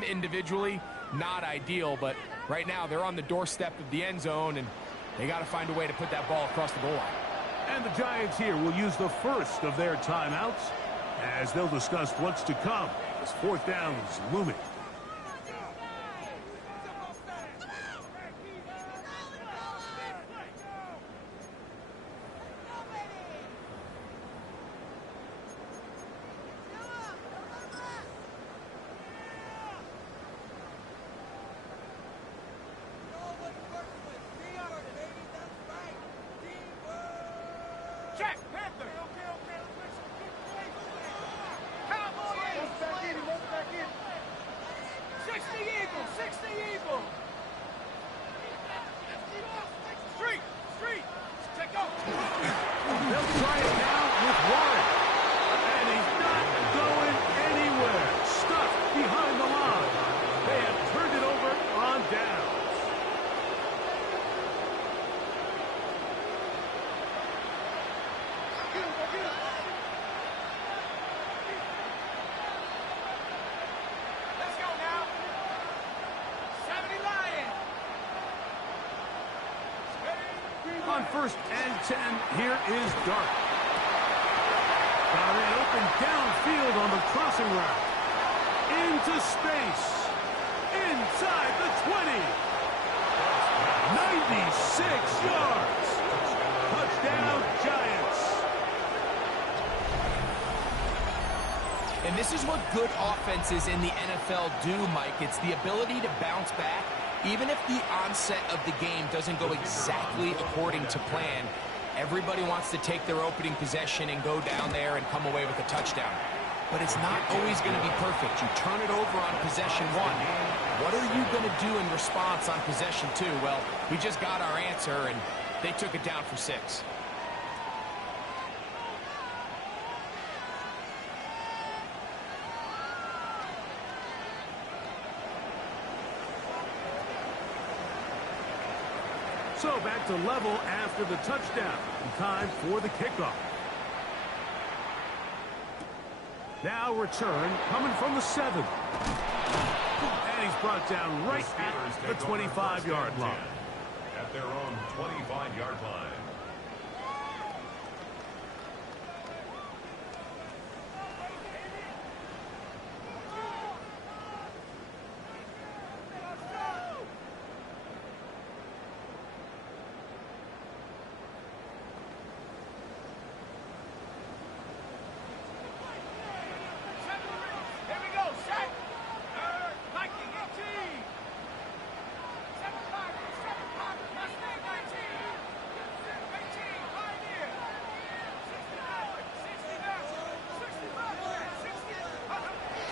them individually, not ideal, but right now they're on the doorstep of the end zone, and they got to find a way to put that ball across the goal line. And the Giants here will use the first of their timeouts as they'll discuss what's to come as fourth down is looming. On 1st and 10, here is Dart. Got it open downfield on the crossing route. Into space. Inside the 20. 96 yards. Touchdown, Giants. And this is what good offenses in the NFL do, Mike. It's the ability to bounce back. Even if the onset of the game doesn't go exactly according to plan, everybody wants to take their opening possession and go down there and come away with a touchdown. But it's not always going to be perfect. You turn it over on possession 1. What are you going to do in response on possession 2? Well, we just got our answer, and they took it down for 6. So back to level after the touchdown. Time for the kickoff. Now return coming from the 7. And he's brought down right at the 25-yard line. At their own 25-yard line.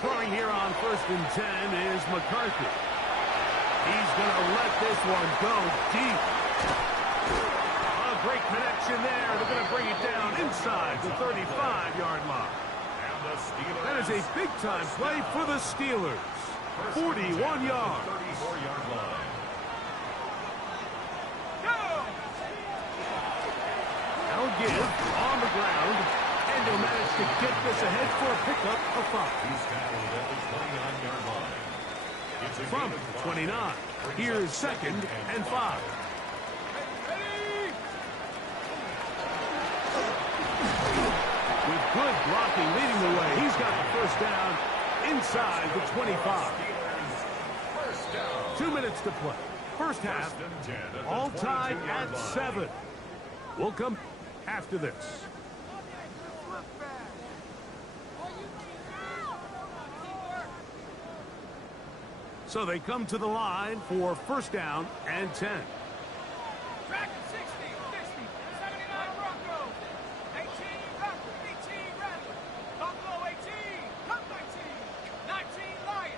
Throwing here on 1st and 10 is McCarthy. He's going to let this one go deep. A great connection there. They're going to bring it down inside the 35-yard line. That is a big-time play for the Steelers. 41 yards. 34-yard line. Now give on the ground. And he'll manage to get this ahead for a pickup of 5. He's tackled at the 29-yard line. It's a From 29, here's 2nd and 5. With good blocking leading the way, he's got the first down inside the 25. 2 minutes to play. First half, all tied at 7. We'll come after this. So they come to the line for 1st down and 10. Track 60, 60, 79 Bronco, 18 Raptor, 18 Rattler, Buffalo 18, Cup 19, 19 Lion.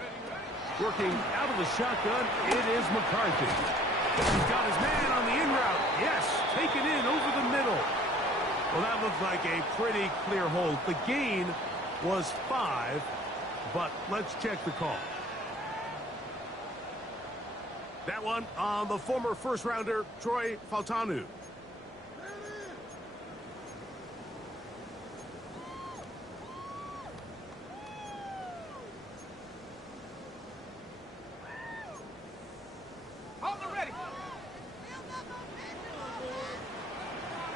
Ready. Working out of the shotgun, it is McCarthy. He's got his man on the in route. Yes, taken in over the middle. Well, that looked like a pretty clear hold. The gain was 5. But let's check the call. That one on the former first-rounder, Troy Fautanu. Toddler ready.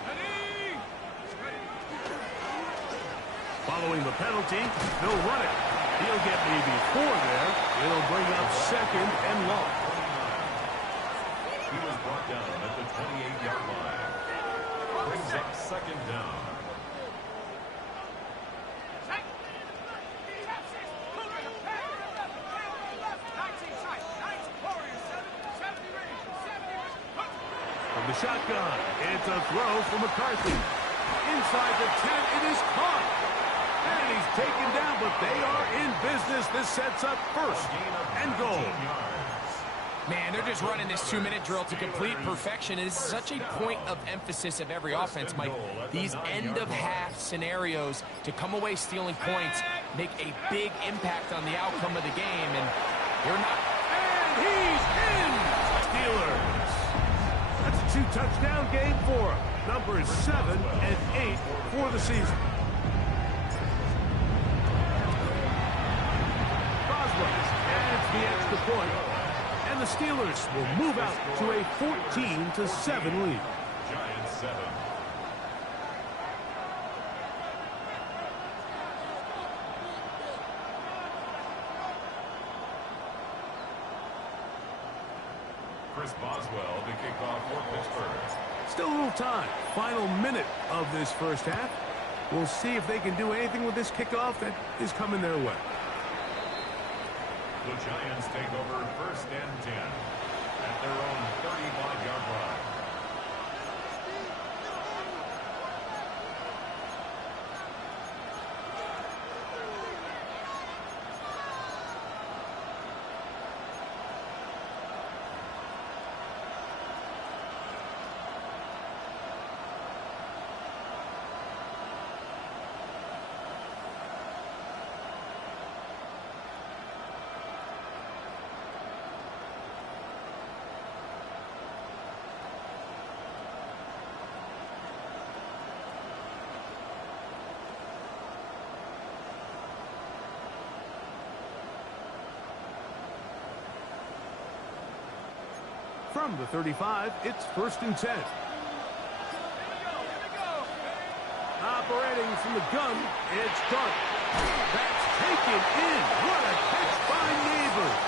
Ready. Following the penalty, he'll run it. He'll get maybe 4 there. It'll bring up second and long. He was brought down at the 28-yard line. Brings up second down. From the shotgun, it's a throw for McCarthy. Inside the 10, it is caught. And he's taken down, but they are in business. This sets up first and goal. Man, they're just running this 2-minute drill to complete perfection. It is such a point of emphasis of every offense, Mike. These end-of-half scenarios to come away stealing points make a big impact on the outcome of the game, and they're not. And he's in! Steelers. That's a 2-touchdown game for him. Numbers 7 and 8 for the season. Adds the extra point, and the Steelers will move out to a 14-7 lead. Giants 7. Chris Boswell to kick off for Pittsburgh. Still a little time. Final minute of this first half. We'll see if they can do anything with this kickoff that is coming their way. The Giants take over first and 10 at their own 35-yard line. From the 35, it's first and 10. Operating from the gun, it's Dart. That's taken in. What a catch by Neighbors.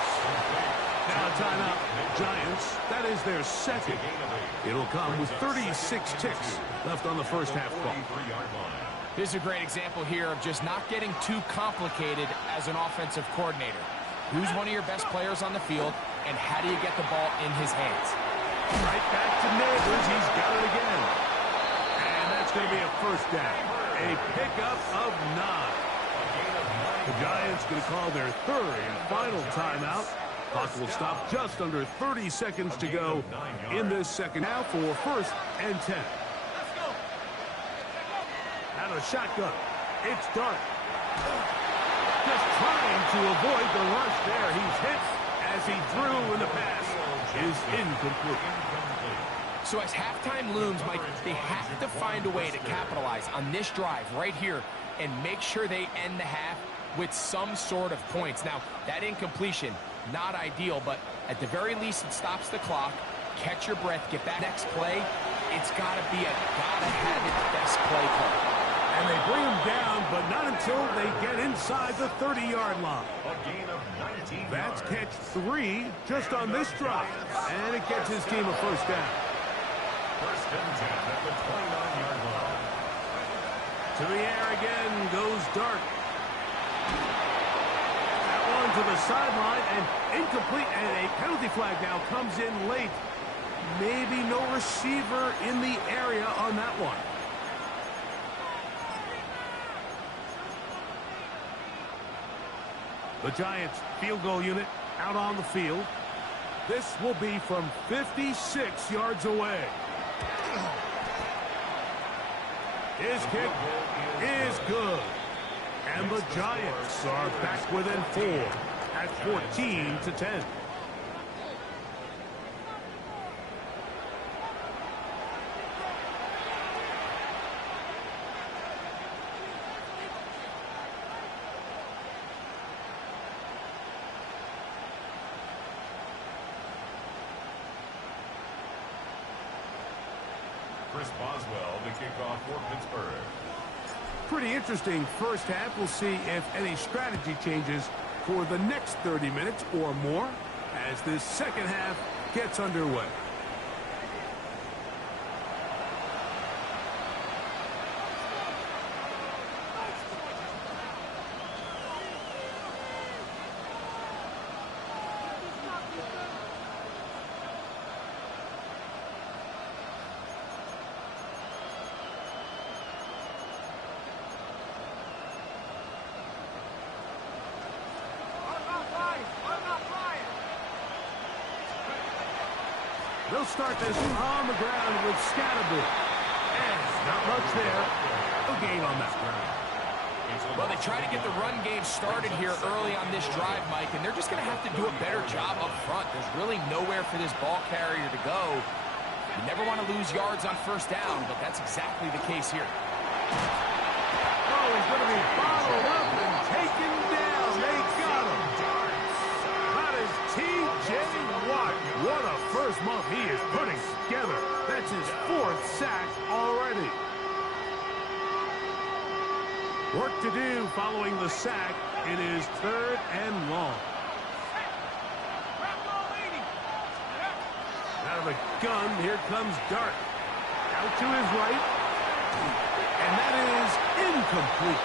Now a timeout. Giants, that is their second. It'll come with 36 ticks left on the first half clock. This is a great example here of just not getting too complicated as an offensive coordinator. Who's one of your best players on the field, and how do you get the ball in his hands? Right back to Neighbors. He's got it again. And that's going to be a first down. A pickup of 9. The Giants going to call their third and final timeout. Clock will stop just under 30 seconds to go in this second half for first and 10. Out of shotgun, it's Dart. Just trying to avoid the rush there. He's hit as he threw, and the pass is incomplete. So as halftime looms, Mike, they have to find a way to capitalize on this drive right here and make sure they end the half with some sort of points. Now, that incompletion, not ideal, but at the very least, it stops the clock. Catch your breath, get that next play. It's got to be a gotta-have-it best play call. And they bring him down, but not until they get inside the 30-yard line. A gain of 19 That's yards. catch 3 just on this drive. And it gets his team a first down. First and 10 at the 29-yard line. To the air again goes Dart. That one to the sideline and incomplete. And a penalty flag now comes in late. Maybe no receiver in the area on that one. The Giants field goal unit out on the field. This will be from 56 yards away. His kick is good. And the Giants are back within 4 at 14-10. Chris Boswell to kick off for Pittsburgh. Pretty interesting first half. We'll see if any strategy changes for the next 30 minutes or more as this second half gets underway. They'll start this on the ground with Scatterby. And not much there. No gain on that. Well, they try to get the run game started here early on this drive, Mike, and they're just going to have to do a better job up front. There's really nowhere for this ball carrier to go. You never want to lose yards on first down, but that's exactly the case here. Oh, he's going to be followed up and taken down. They got him. That is T.J. Watt. What a first month he is putting together. That's his 4th sack already. Work to do following the sack. It is 3rd and long. Out of the gun, here comes Dart. Out to his right. And that is incomplete.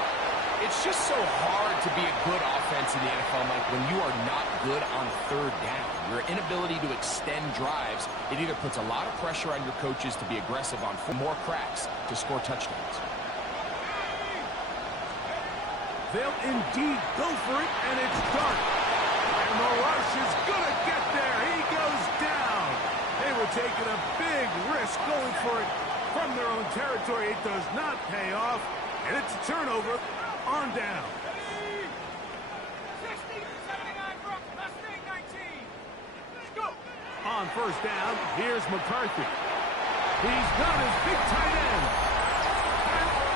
It's just so hard to be a good offense in the NFL, Mike, when you are not good on 3rd down. Your inability to extend drives, it either puts a lot of pressure on your coaches to be aggressive on more cracks to score touchdowns. They'll indeed go for it, and it's Dart. And the rush is going to get there. He goes down. They were taking a big risk going for it from their own territory. It does not pay off, and it's a turnover on down. 60, 79, Brook, last thing, 19. Let's go. On first down, here's McCarthy. He's got his big tight end.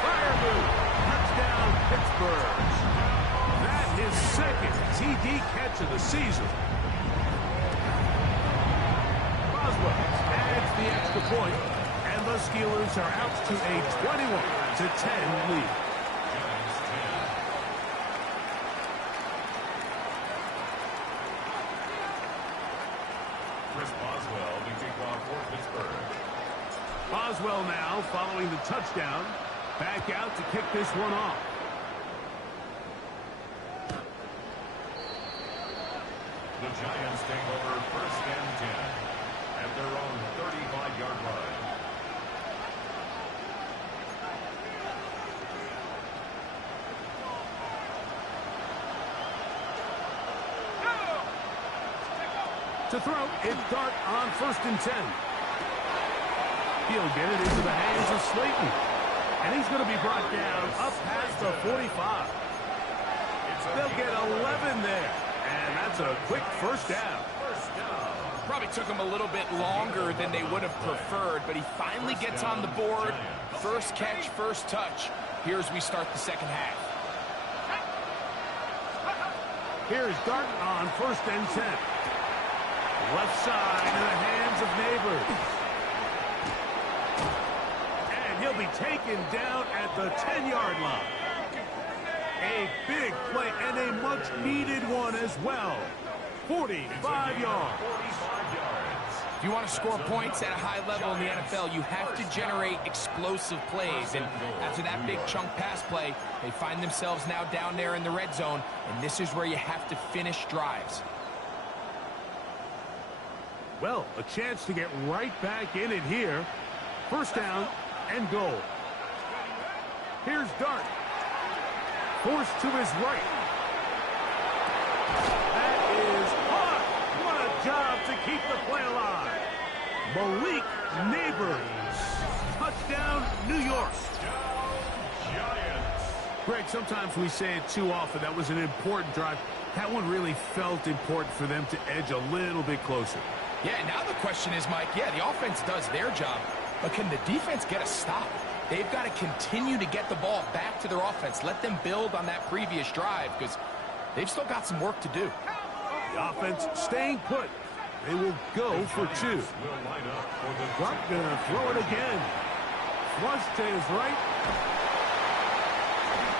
Fire move. Touchdown, Pittsburgh. That is 2nd TD catch of the season. Boswell adds the extra point, and the Steelers are out to a 21-10 lead. Chris Boswell to kick off for Pittsburgh. Boswell now following the touchdown. Back out to kick this one off. The Giants take over 1st and 10 at their own 35-yard line. To throw, it's Dart on 1st and 10. He'll get it into the hands of Slayton. And he's going to be brought down up past the 45. They'll get 11 there. And that's a quick first down. Probably took him a little bit longer than they would have preferred, but he finally gets on the board. First catch, first touch. Here as we start the second half. Here's Dart on 1st and 10. Left side in the hands of Neighbors. And he'll be taken down at the 10-yard line. A big play and a much-needed one as well. 45 yards. If you want to score points at a high level in the NFL, you have to generate explosive plays. And after that big chunk pass play, they find themselves now down there in the red zone. And this is where you have to finish drives. Well, a chance to get right back in it here. First down and goal. Here's Dart. Forced to his right. That is hot. What a job to keep the play alive. Malik Neighbors. Touchdown, New York. Giants. Greg, sometimes we say it too often. That was an important drive. That one really felt important for them to edge a little bit closer. Yeah, now the question is, Mike, yeah, the offense does their job, but can the defense get a stop? They've got to continue to get the ball back to their offense. Let them build on that previous drive because they've still got some work to do. The offense staying put. They will go for 2. Will line up for the Dart gonna throw it again. flush to his right.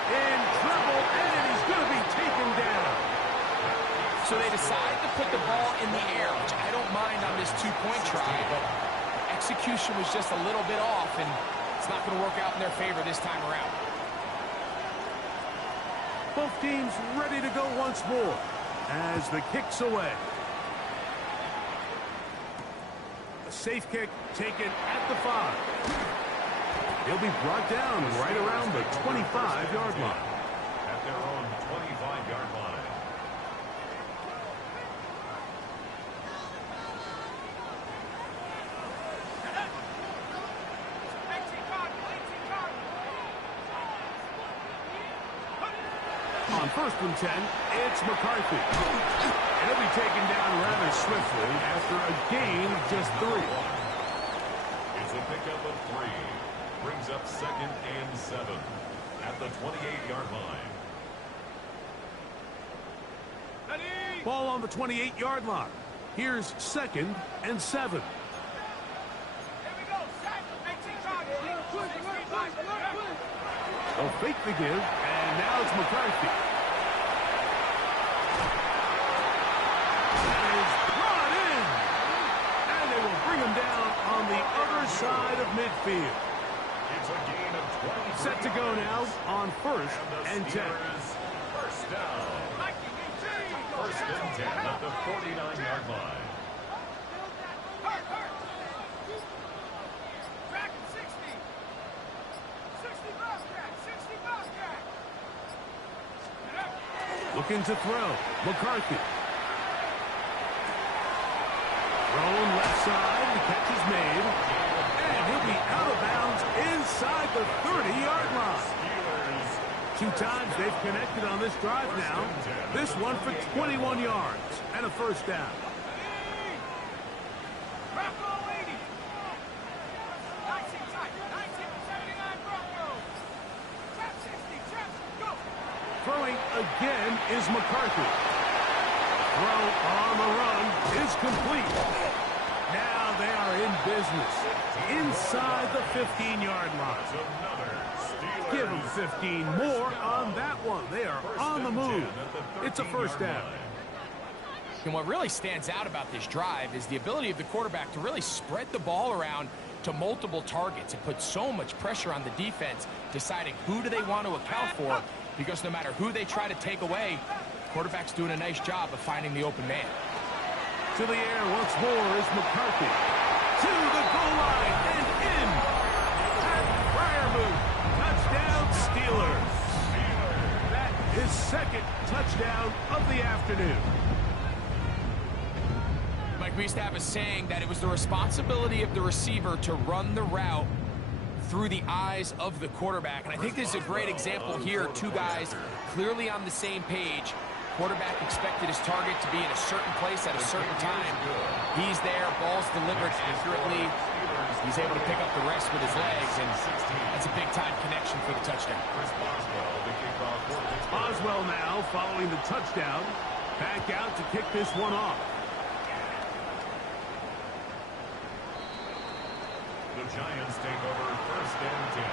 In trouble, and he's going to be taken down. So they decide to put the ball in the air, which I don't mind on this two-point try, but execution was just a little bit off, and it's not going to work out in their favor this time around. Both teams ready to go once more as the kick's away. A safe kick taken at the 5. He'll be brought down right around the 25-yard line. At their own 25-yard line. On 1st and 10, it's McCarthy. And he'll be taken down rather swiftly after a gain of just 3. It's a pickup of 3. Brings up 2nd and 7 at the 28-yard line. Ball on the 28-yard line. Here's 2nd and 7. They'll fake the give, and now it's McCarthy. That is brought in. And they will bring him down on the other side of midfield. It's a gain of 20. Set to go now on 1st and 10. First down. 1st and 10 at the 49-yard line. Looking to throw. McCarthy. Thrown left side. The catch is made. And he'll be out of bounds inside the 30-yard line. 2 times they've connected on this drive now. This one for 21 yards and a 1st down. Throwing again is McCarthy. Throw on the run is complete. Now they are in business inside the 15-yard line. Give them 15 more on that one. They are on the move. It's a 1st down. And what really stands out about this drive is the ability of the quarterback to really spread the ball around to multiple targets. It puts so much pressure on the defense, deciding who do they want to account for, because no matter who they try to take away, the quarterback's doing a nice job of finding the open man. To the air once more is McCarthy. To the goal line and in. At Fryermuth. Touchdown Steelers. That is 2nd touchdown of the afternoon. Mike, we used to have a saying that it was the responsibility of the receiver to run the route through the eyes of the quarterback. And I think this is a great example here. 2 guys clearly on the same page. Quarterback expected his target to be in a certain place at a certain time. He's there, ball's delivered accurately. He's able to pick up the rest with his legs, and that's a big-time connection for the touchdown. Boswell now following the touchdown. Back out to kick this one off. The Giants take over 1st and 10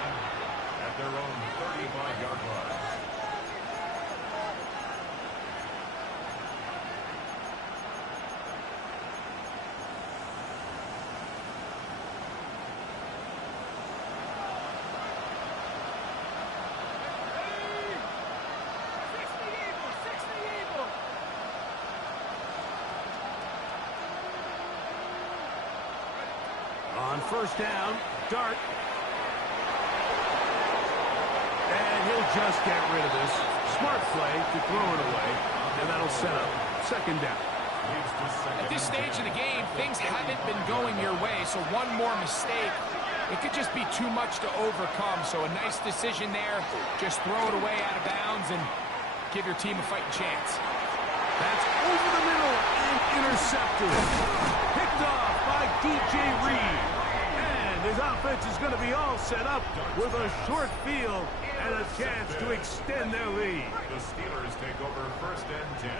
at their own 35-yard line. On 1st down, Dart. And he'll just get rid of this. Smart play to throw it away, and that'll set up 2nd down. At this stage of the game, things haven't been going your way, so one more mistake, it could just be too much to overcome. So a nice decision there. Just throw it away out of bounds and give your team a fighting chance. That's over the middle and intercepted. Picked off by DJ Reed. And his offense is going to be all set up with a short field and a chance to extend their lead. The Steelers take over 1st and 10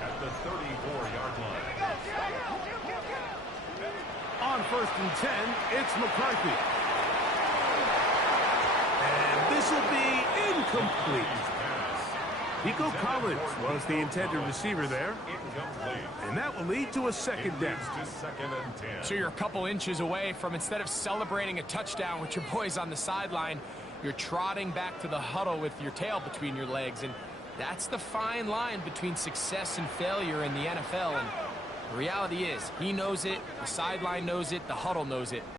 at the 34-yard line. On 1st and 10, it's McCarthy. Incomplete. Nico Collins was the intended receiver there. And that will lead to a second down. So you're a couple inches away from, instead of celebrating a touchdown with your boys on the sideline, you're trotting back to the huddle with your tail between your legs. And that's the fine line between success and failure in the NFL. And the reality is, he knows it, the sideline knows it, the huddle knows it.